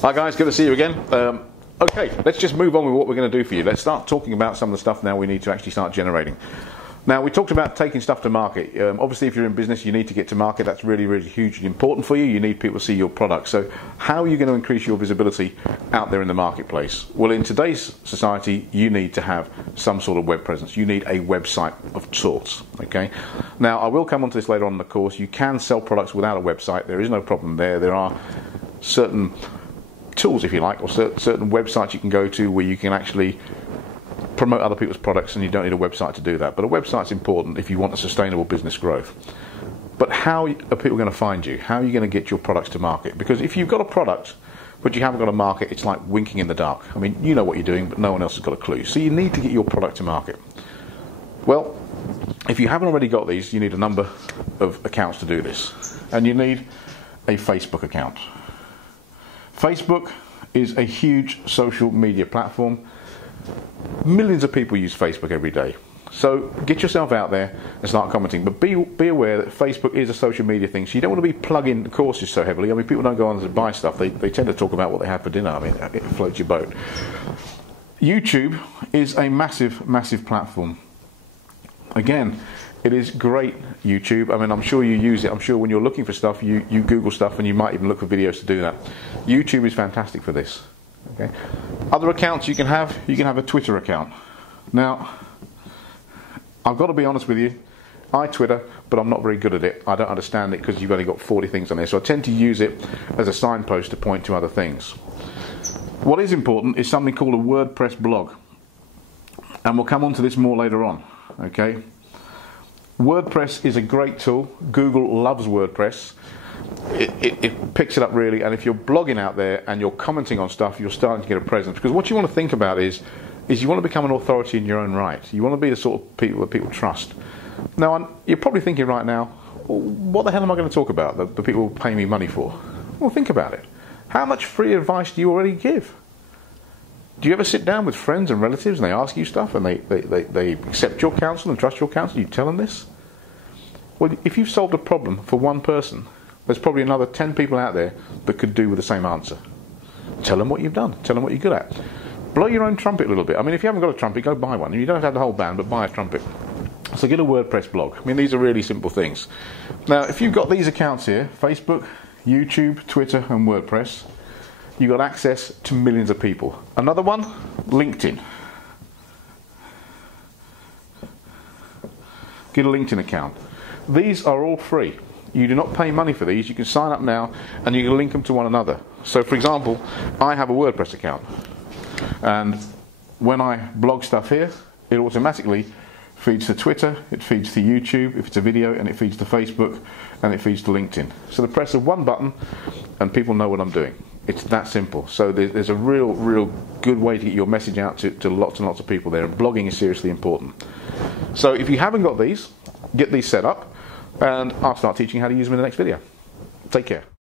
Hi guys, good to see you again. Okay, let's just move on with what we're going to do for you. Let's start talking about some of the stuff now we need to actually start generating. Now, we talked about taking stuff to market. Obviously, if you're in business, you need to get to market. That's really, really hugely important for you. You need people to see your product. So how are you going to increase your visibility out there in the marketplace? Well, in today's society, you need to have some sort of web presence. You need a website of sorts. Okay. Now, I will come on to this later on in the course. You can sell products without a website. There is no problem there. There are certain tools, if you like, or certain websites you can go to where you can actually promote other people's products, and you don't need a website to do that. But a website's important if you want a sustainable business growth. But how are people going to find you? How are you going to get your products to market? Because if you've got a product but you haven't got a market, it's like winking in the dark. I mean, you know what you're doing, but no one else has got a clue. So you need to get your product to market. Well, if you haven't already got these, you need a number of accounts to do this. And you need a Facebook account. Facebook is a huge social media platform. Millions of people use Facebook every day. So get yourself out there and start commenting. But be aware that Facebook is a social media thing, so you don't want to be plugging courses so heavily. I mean, people don't go on to buy stuff. They tend to talk about what they have for dinner. I mean, it floats your boat. YouTube is a massive, massive platform. Again, it is great, YouTube. I mean, I'm sure you use it. I'm sure when you're looking for stuff, you Google stuff, and you might even look for videos to do that. YouTube is fantastic for this. Okay. Other accounts you can have a Twitter account. Now, I've got to be honest with you, I Twitter, but I'm not very good at it. I don't understand it because you've only got 40 things on there, so I tend to use it as a signpost to point to other things. What is important is something called a WordPress blog, and we'll come on to this more later on. Okay. WordPress is a great tool. Google loves WordPress. It picks it up really, and if you're blogging out there and you're commenting on stuff, you're starting to get a presence. Because what you want to think about is you want to become an authority in your own right. You want to be the sort of people that people trust. Now, you're probably thinking right now, well, what the hell am I going to talk about that the people pay me money for? Well, think about it. How much free advice do you already give? Do you ever sit down with friends and relatives and they ask you stuff and they accept your counsel and trust your counsel? You tell them this? Well, if you've solved a problem for one person, there's probably another 10 people out there that could do with the same answer. Tell them what you've done. Tell them what you're good at. Blow your own trumpet a little bit. I mean, if you haven't got a trumpet, go buy one. You don't have to have the whole band, but buy a trumpet. So get a WordPress blog. I mean, these are really simple things. Now, if you've got these accounts here, Facebook, YouTube, Twitter, and WordPress, you've got access to millions of people. Another one, LinkedIn. Get a LinkedIn account. These are all free. You do not pay money for these. You can sign up now and you can link them to one another. So for example, I have a WordPress account, and when I blog stuff here, it automatically feeds to Twitter, it feeds to YouTube if it's a video, and it feeds to Facebook, and it feeds to LinkedIn. So the press of one button and people know what I'm doing. It's that simple. So there's a real good way to get your message out to lots and lots of people there, and blogging is seriously important. So if you haven't got these, get these set up, and I'll start teaching you how to use them in the next video. Take care.